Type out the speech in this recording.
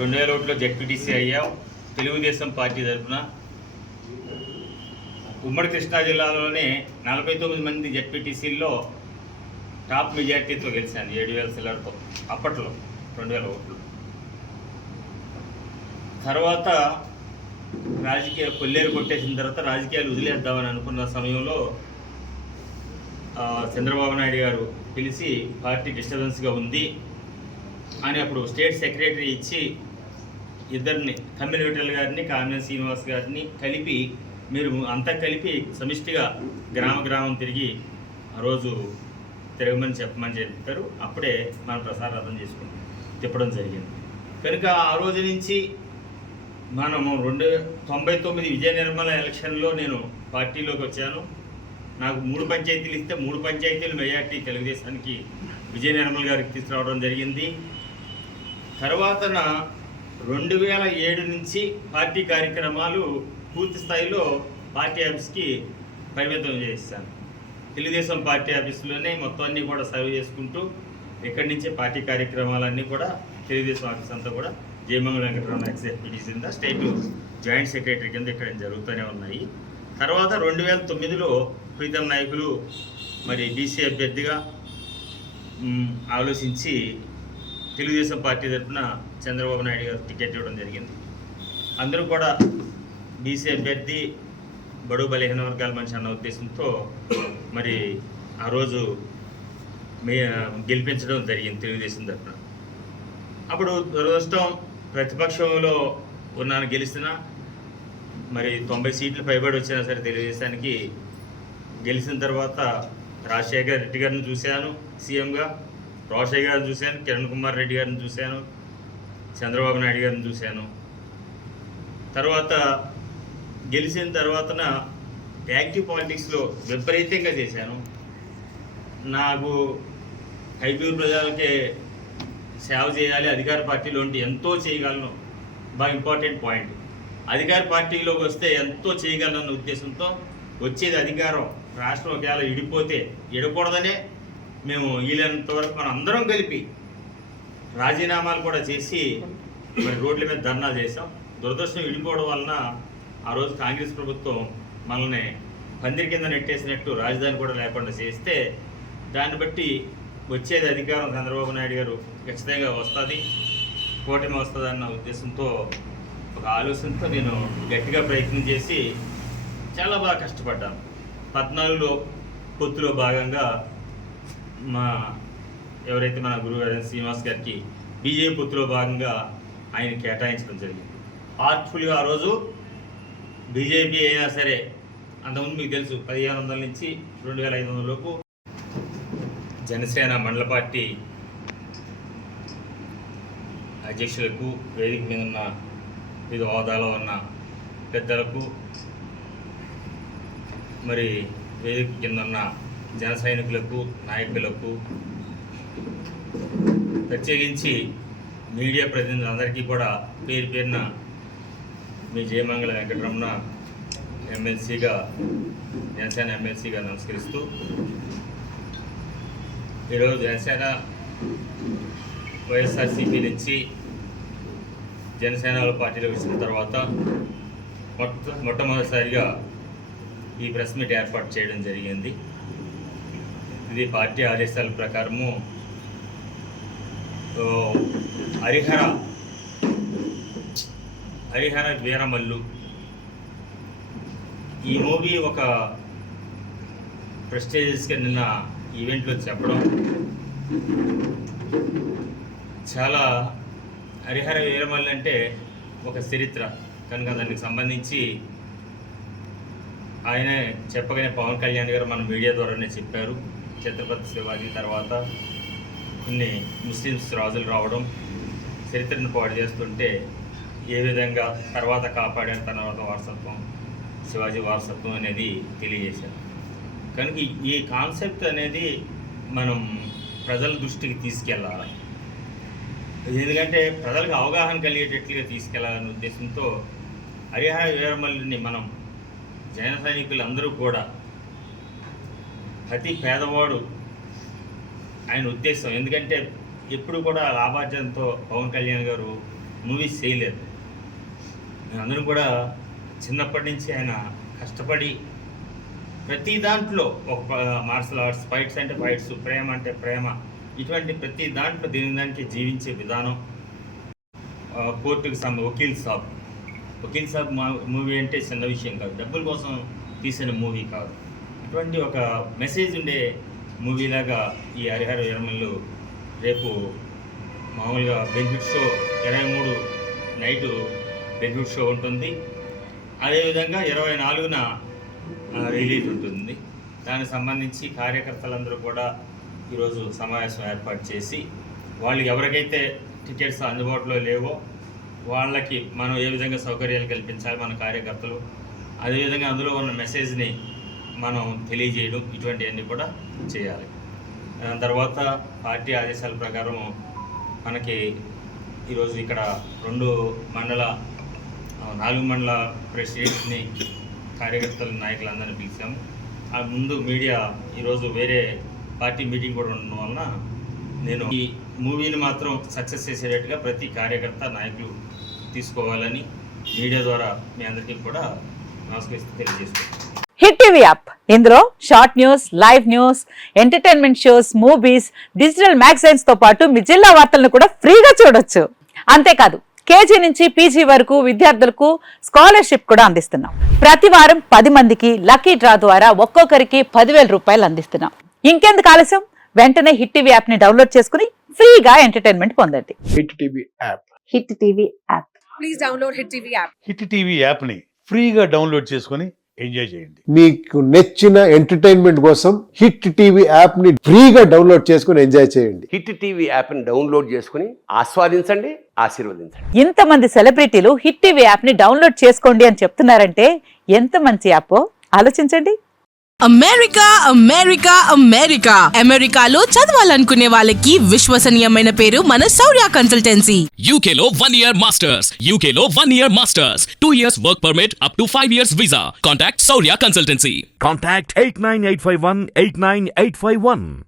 2001లో ZPTC అయ్యావు. Telugu Desam party తరఫున ఉమ్మడి కృష్ణా జిల్లాలోనే 49 మంది జెడ్పీటీసీల్లో టాప్ మెజార్టీతో గెలిచాను, 7,000 సిల్లర్తో. అప్పట్లో 2001లో. తర్వాత రాజకీయ కొల్లేరు కొట్టేసిన తర్వాత రాజకీయాలు వదిలేద్దామని అనుకున్న సమయంలో చంద్రబాబు నాయుడు గారు పిలిచి పార్టీ డిస్టర్బెన్స్గా ఉంది అని అప్పుడు స్టేట్ సెక్రటరీ ఇచ్చి ఇద్దరిని, తమ్మిన విఠల్ గారిని, కామినేని శ్రీనివాస్ గారిని కలిపి మీరు అంతా కలిపి సమిష్టిగా గ్రామం తిరిగి ఆ రోజు తిరగమని చెప్పమని చెప్పారు. అప్పుడే మనం ప్రసారార్థం చేసుకుని తిప్పడం జరిగింది. కనుక ఆ రోజు నుంచి మనము 99 విజయ నిర్మల ఎలక్షన్లో నేను పార్టీలోకి వచ్చాను. నాకు 3 పంచాయతీలు ఇస్తే 3 పంచాయతీలు మెజార్టీ తెలుగుదేశానికి విజయ నిర్మల్ గారికి తీసుకురావడం జరిగింది. తర్వాత 2007 నుంచి పార్టీ కార్యక్రమాలు పూర్తి స్థాయిలో పార్టీ ఆఫీస్కి పరిమితం చేస్తాను. తెలుగుదేశం పార్టీ ఆఫీసులోనే మొత్తం అన్నీ కూడా సర్వ్ చేసుకుంటూ ఇక్కడి నుంచే పార్టీ కార్యక్రమాలన్నీ కూడా తెలుగుదేశం ఆఫీస్ అంతా కూడా జయమంగళ వెంకటరమణ ఎక్స్ఎఫ్పిడిసి కింద స్టేట్ జాయింట్ సెక్రటరీ కింద ఇక్కడ జరుగుతూనే ఉన్నాయి. తర్వాత 2009లో ప్రీతం నాయకులు మరి బీసీ అభ్యర్థిగా ఆలోచించి తెలుగుదేశం పార్టీ తరఫున చంద్రబాబు నాయుడు గారు టికెట్ ఇవ్వడం జరిగింది. అందరూ కూడా బీసీ అభ్యర్థి బడుగు బలహీన వర్గాల మనిషి అన్న ఉద్దేశంతో మరి ఆ రోజు గెలిపించడం జరిగింది తెలుగుదేశం తరఫున. అప్పుడు దురదృష్టం, ప్రతిపక్షంలో ఉన్నాను, గెలిచిన మరి 90 సీట్లు పైబడి వచ్చినా సరే తెలుగుదేశానికి. గెలిచిన తర్వాత రాజశేఖర రెడ్డి గారిని చూశాను సీఎంగా, రోషయ్య గారిని చూశాను, కిరణ్ కుమార్ రెడ్డి గారిని చూశాను, చంద్రబాబు నాయుడు గారిని చూశాను. తర్వాత గెలిచిన తర్వాతన యాక్టివ్ పాలిటిక్స్లో విపరీతంగా చేశాను. నాకు ఐదుగురు ప్రజలకే సేవ చేయాలి, అధికార పార్టీలో ఉంటే ఎంతో చేయగలను, బాగా ఇంపార్టెంట్ పాయింట్. అధికార పార్టీలోకి వస్తే ఎంతో చేయగలనన్న ఉద్దేశంతో వచ్చేది అధికారం. రాష్ట్రం ఒకవేళ ఇడిపోతే ఇడకూడదనే మేము వీలైనంత వరకు మనం అందరం కలిపి రాజీనామాలు కూడా చేసి మరి రోడ్ల మీద ధర్నా చేసాం. దురదృష్టం విడిపోవడం వలన ఆ రోజు కాంగ్రెస్ ప్రభుత్వం మనల్ని పందిరి కింద నెట్టేసినట్టు రాజధాని కూడా లేకుండా చేస్తే దాన్ని బట్టి వచ్చేది అధికారం చంద్రబాబు నాయుడు గారు ఖచ్చితంగా వస్తుంది, కూటమి వస్తుంది అన్న ఉద్దేశంతో, ఒక ఆలోచనతో నేను గట్టిగా ప్రయత్నం చేసి చాలా బాగా కష్టపడ్డాను. 14లో పొత్తులో భాగంగా ఎవరైతే మన గురువు శ్రీనివాస్ గారికి బీజేపీ పొత్తులో భాగంగా ఆయన కేటాయించడం జరిగింది. హార్ట్ఫుల్గా ఆ రోజు బీజేపీ అయినా సరే, అంతకుముందు మీకు తెలుసు 1500 నుంచి 2500 లోపు జనసేన మండల పార్టీ అధ్యక్షులకు, వేదిక మీద ఉన్న వివిధ హోదాలో ఉన్న పెద్దలకు, మరి వేదిక కింద ఉన్న జన సైనికులకు, నాయకులకు, ప్రత్యేకించి మీడియా ప్రతినిధులందరికీ కూడా పేరు పేరున మీ జయమంగళ వెంకటరమణ ఎమ్మెల్సీగా, జనసేన ఎమ్మెల్సీగా నమస్కరిస్తూ, ఈరోజు జనసేన వైఎస్ఆర్సీపీ నుంచి జనసేన పార్టీలో వచ్చిన తర్వాత మొట్టమొదటిసారిగా ఈ ప్రెస్ మీట్ ఏర్పాటు చేయడం జరిగింది. ఇది పార్టీ ఆదేశాల ప్రకారము హరిహర వీరమల్లు ఈ మూవీ ఒక ప్రెస్టేజియస్గా నిన్న ఈవెంట్లో చెప్పడం చాలా. హరిహర వీరమల్లు అంటే ఒక చరిత్ర కనుక దానికి సంబంధించి ఆయనే చెప్పగానే పవన్ కళ్యాణ్ గారు మన మీడియా ద్వారానే చెప్పారు. ఛత్రపతి శివాజీ తర్వాత కొన్ని ముస్లిమ్స్ రాజులు రావడం, చరిత్రను పాడు చేస్తుంటే ఏ విధంగా తర్వాత కాపాడిన తర్వాత వారసత్వం, శివాజీ వారసత్వం అనేది తెలియజేశారు. కనుక ఈ కాన్సెప్ట్ అనేది మనం ప్రజల దృష్టికి తీసుకెళ్ళాలి. ఎందుకంటే ప్రజలకు అవగాహన కలిగేటట్లుగా తీసుకెళ్లాలనే ఉద్దేశంతో హరిహర వీరమల్లుని మనం జన సైనికులు అందరూ కూడా ప్రతి పేదవాడు ఆయన ఉద్దేశం. ఎందుకంటే ఎప్పుడు కూడా లాభార్జనతో పవన్ కళ్యాణ్ గారు మూవీస్ చేయలేదు. అందరూ కూడా చిన్నప్పటి నుంచి ఆయన కష్టపడి ప్రతి దాంట్లో ఒక మార్షల్ ఆర్ట్స్, ఫైట్స్ అంటే ఫైట్స్, ప్రేమ అంటే ప్రేమ, ఇటువంటి ప్రతి దాంట్లో దానికి జీవించే విధానం. కోర్టుకి వకీల్ సాబ్ మూవీ అంటే చిన్న విషయం కాదు, డబ్బుల కోసం తీసిన మూవీ కాదు. అటువంటి ఒక మెసేజ్ ఉండే మూవీలాగా ఈ హరిహర వీరమల్లు రేపు మామూలుగా benefit show 23 night benefit show ఉంటుంది. అదేవిధంగా 24న రిలీజ్ ఉంటుంది. దానికి సంబంధించి కార్యకర్తలందరూ కూడా ఈరోజు సమావేశం ఏర్పాటు చేసి వాళ్ళు ఎవరికైతే టికెట్స్ అందుబాటులో లేవో వాళ్ళకి మనం ఏ విధంగా సౌకర్యాలు కల్పించాలి మన కార్యకర్తలు, అదేవిధంగా అందులో ఉన్న మెసేజ్ని మనం తెలియజేయడం, ఇటువంటివన్నీ కూడా చేయాలి. దాని తర్వాత పార్టీ ఆదేశాల ప్రకారం మనకి ఈరోజు ఇక్కడ 4 మండల ప్రెసిడెంట్ని, కార్యకర్తల నాయకులందరినీ పిలిచాము. ఆ ముందు మీడియా ఈరోజు వేరే పార్టీ మీటింగ్ కూడా ఉండడం వలన నేను ఈ మూవీని మాత్రం సక్సెస్ చేసేటట్టుగా ప్రతి కార్యకర్త, నాయకులు తీసుకోవాలని మీడియా ద్వారా మీ అందరికీ కూడా నమస్కరిస్తూ తెలియజేస్తున్నాను. హిట్ టీవీ యాప్, ఇందులో short news, live news, entertainment shows, movies, digital magazines తో పాటు మీ జిల్లా వార్తలను కూడా ఫ్రీగా చూడొచ్చు. అంతేకాదు కేజీ నుంచి పీజీ వరకు విద్యార్థులకు స్కాలర్షిప్ కూడా అందిస్తున్నాం. ప్రతి వారం 10 మందికి లక్కీ డ్రా ద్వారా ఒక్కొక్కరికి 10,000 రూపాయలు అందిస్తున్నాం. ఇంకెందుకు ఆలస్యం, వెంటనే హిట్ టీవీ యాప్ ని డౌన్లోడ్ చేసుకుని ఫ్రీగా ఎంటర్టైన్మెంట్ పొందండి. Hit TV app. Hit TV app. Please download hit TV app. Hit TV app ని ఫ్రీగా డౌన్లోడ్ చేసుకొని ఎంజాయ్ చేయండి. మీకు నచ్చిన ఎంటర్టైన్మెంట్ కోసం హిట్ టీవీ యాప్ ని ఫ్రీగా డౌన్లోడ్ చేసుకొని ఎంజాయ్ చేయండి. హిట్ టీవీ యాప్ ని డౌన్లోడ్ చేసుకుని ఆస్వాదించండి, ఆశీర్వదించండి. ఇంతమంది సెలబ్రిటీలు హిట్ టీవీ యాప్ ని డౌన్లోడ్ చేసుకోండి అని చెప్తున్నారంటే ఎంత మంచి యాప్ ఆలోచించండి. అమెరికా అమెరికా అమెరికా అమెరికాలో చదవాలనుకునే వాళ్ళకి విశ్వసనీయమైన పేరు మన శౌర్య కన్సల్టెన్సీ. UK లో 1 year masters, UK లో 1 year masters, 2 years work permit up to 5 years visa. Contact Saurya Consultancy. Contact 89851 89851.